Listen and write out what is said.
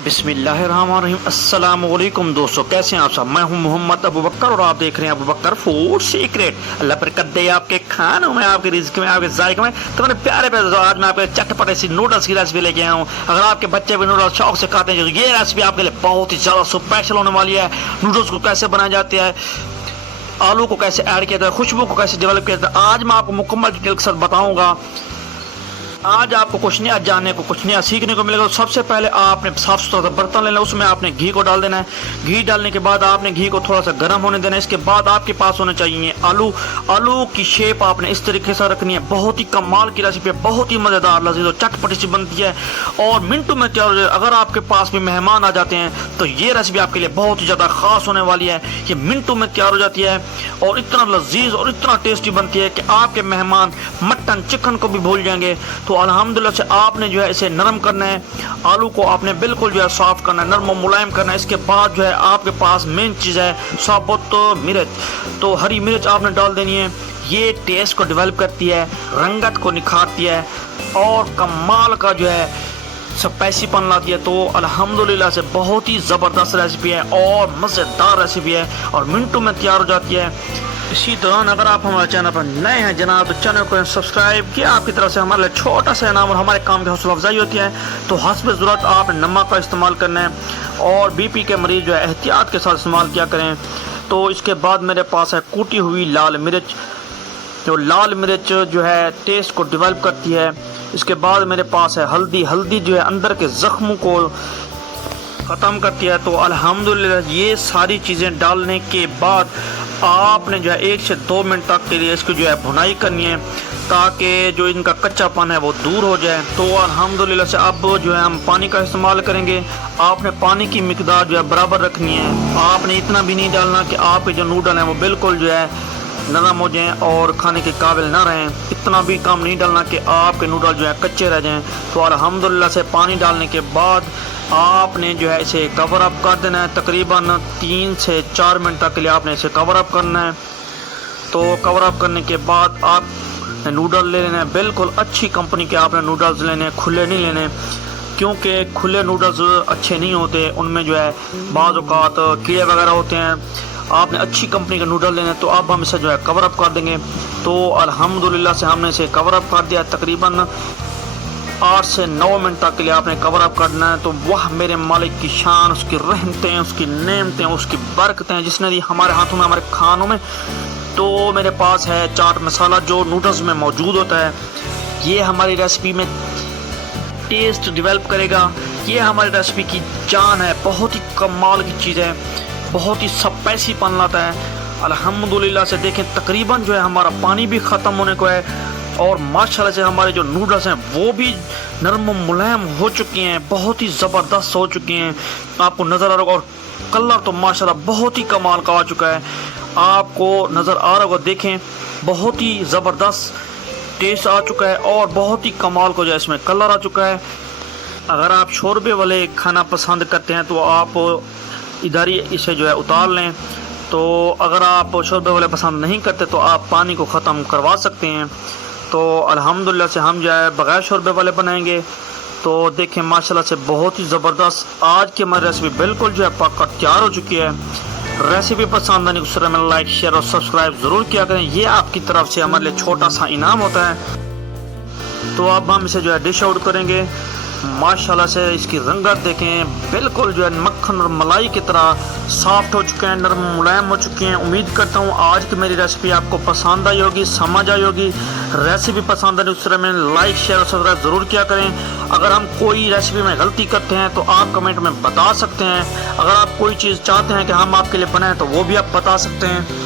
बिस्मिल्लाहिर्रहमानिर्रहीम। अस्सलाम वालेकुम दोस्तों, कैसे हैं आप सब। मैं हूं मोहम्मद अबू बकर और आप देख रहे हैं अबू बकर फूड सीक्रेट। अल्लाह बरकत दे आपके खानों में, आपके रिज़्क़ में, आपके जायके में। तो मैंने प्यारे प्यारे आज मैं आपके चटपटे सी नूडल्स की रेसिपी लेके आया हूँ। अगर आपके बच्चे भी नूडल्स शौक से खाते हैं तो ये रेसिपी आपके लिए बहुत ही ज़्यादा स्पेशल होने वाली है। नूडल्स को कैसे बनाया जाता है, आलू को कैसे ऐड किया जाता है, खुशबू को कैसे डेवलप किया जाता है, आज मैं आपको मुकम्मल डिटेल के साथ बताऊंगा। आज आपको कुछ नया जानने को, कुछ नया सीखने को मिलेगा। तो सबसे पहले आपने साफ सुथरा सा बर्तन लेना, उसमें आपने घी को डाल देना है। घी डालने के बाद आपने घी को थोड़ा सा गर्म होने देना है। इसके बाद आपके पास होने चाहिए आलू। आलू की शेप आपने इस तरीके से रखनी है। बहुत ही कमाल की रेसिपी है, बहुत ही मज़ेदार, लजीज और चटपटी सी बनती है और मिनटों में तैयार हो जाए। अगर आपके पास भी मेहमान आ जाते हैं तो ये रेसिपी आपके लिए बहुत ही ज़्यादा खास होने वाली है। ये मिनटों में तैयार हो जाती है और इतना लजीज और इतना टेस्टी बनती है कि आपके मेहमान मटन चिकन को भी भूल जाएंगे। तो अल्हम्दुलिल्लाह से आपने जो है इसे नरम करना है। आलू को आपने बिल्कुल जो है सॉफ्ट करना है, नरम और मुलायम करना है। इसके बाद जो है आपके पास मेन चीज़ है साबुत मिर्च। तो हरी मिर्च आपने डाल देनी है। ये टेस्ट को डेवलप करती है, रंगत को निखारती है और कमाल का जो है स्पाइसीपन लाती है। तो अल्हम्दुलिल्लाह से बहुत ही ज़बरदस्त रेसिपी है और मज़ेदार रेसिपी है और मिनटों में तैयार हो जाती है। इसी दौरान अगर आप हमारे चैनल पर नए हैं जनाब तो चैनल को सब्सक्राइब किया। आपकी तरफ से हमारे लिए छोटा सा इनाम और हमारे काम की हौसला अफजाई होती है। तो हस्ब ज़रूरत आप नमक का इस्तेमाल करना है और बीपी के मरीज़ जो है एहतियात के साथ इस्तेमाल किया करें। तो इसके बाद मेरे पास है कूटी हुई लाल मिर्च। जो लाल मिर्च जो है टेस्ट को डेवलप करती है। इसके बाद मेरे पास है हल्दी। हल्दी जो है अंदर के ज़ख्मों को ख़त्म करती है। तो अल्हम्दुलिल्लाह ये सारी चीज़ें डालने के बाद आपने जो है 1 से 2 मिनट तक के लिए इसकी जो है भुनाई करनी है ताकि जो इनका कच्चापन है वो दूर हो जाए। तो अल्हम्दुलिल्लाह से अब जो है हम पानी का इस्तेमाल करेंगे। आपने पानी की मिकदार जो है बराबर रखनी है। आपने इतना भी नहीं डालना कि आपके जो नूडल हैं वो बिल्कुल जो है नरम हो जाएं और खाने के काबिल ना रहें। इतना भी कम नहीं डालना कि आपके नूडल जो है कच्चे रह जाएं। तो अल्हम्दुलिल्लाह से पानी डालने के बाद आपने जो है इसे कवर अप कर देना है। तकरीबन 3 से 4 मिनट तक के लिए आपने इसे कवर अप करना है। तो कवर अप करने के बाद आप नूडल ले लेना है। बिल्कुल अच्छी कंपनी के आपने नूडल्स लेने हैं, खुले नहीं लेने, क्योंकि खुले नूडल्स अच्छे नहीं होते। उनमें जो है बाज़ औक़ात कीड़े वगैरह होते हैं। आपने अच्छी कंपनी का नूडल लेना है। तो अब हम इसे जो है कवर अप कर देंगे। तो अल्हम्दुलिल्लाह से हमने इसे कवर अप कर दिया। तकरीबन 8 से 9 मिनट तक के लिए आपने कवर अप करना है। तो वह मेरे मालिक की शान, उसकी रहमतें, उसकी नेमतें, उसकी बरकतें जिसने दी हमारे हाथों में, हमारे खानों में। तो मेरे पास है चाट मसाला जो नूडल्स में मौजूद होता है। ये हमारी रेसिपी में टेस्ट डेवलप करेगा। ये हमारी रेसिपी की जान है। बहुत ही कमाल की चीज़ है, बहुत ही स्पाइसीपन लाता है। अल्हम्दुलिल्लाह से देखें तकरीबन जो है हमारा पानी भी ख़त्म होने को है और माशाल्लाह से हमारे जो नूडल्स हैं वो भी नरम और मुलायम हो चुके हैं, बहुत ही ज़बरदस्त हो चुके हैं। आपको नज़र आ रहा होगा और कलर तो माशाल्लाह बहुत ही कमाल का आ चुका है। आपको नज़र आ रहा होगा, देखें बहुत ही ज़बरदस्त टेस्ट आ चुका है और बहुत ही कमाल को जो है इसमें कलर आ चुका है। अगर आप शोरबे वाले खाना पसंद करते हैं तो आप इधर ही इसे जो है उतार लें। तो अगर आप शोरबे वाले पसंद नहीं करते तो आप पानी को ख़त्म करवा सकते हैं। तो अल्हम्दुलिल्लाह से हम जो है बग़ैर शोरबे वाले बनाएंगे। तो देखें माशाल्लाह से बहुत ही ज़बरदस्त आज की हमारी रेसिपी बिल्कुल जो है पक्का तैयार हो चुकी है। रेसिपी पसंद आने को में लाइक शेयर और सब्सक्राइब ज़रूर किया करें। ये आपकी तरफ से हमारे लिए छोटा सा इनाम होता है। तो अब हम इसे जो है डिश आउट करेंगे। माशाल्लाह से इसकी रंगत देखें, बिल्कुल जो है मक्खन और मलाई की तरह सॉफ्ट हो चुके हैं, नरम मुलायम हो चुके हैं। उम्मीद करता हूँ आज की मेरी रेसिपी आपको पसंद आई होगी, समझ आई होगी। रेसिपी पसंद आने उस तरह में लाइक शेयर और सब्सक्राइब ज़रूर किया करें। अगर हम कोई रेसिपी में गलती करते हैं तो आप कमेंट में बता सकते हैं। अगर आप कोई चीज़ चाहते हैं कि हम आपके लिए बनाएं तो वो भी आप बता सकते हैं।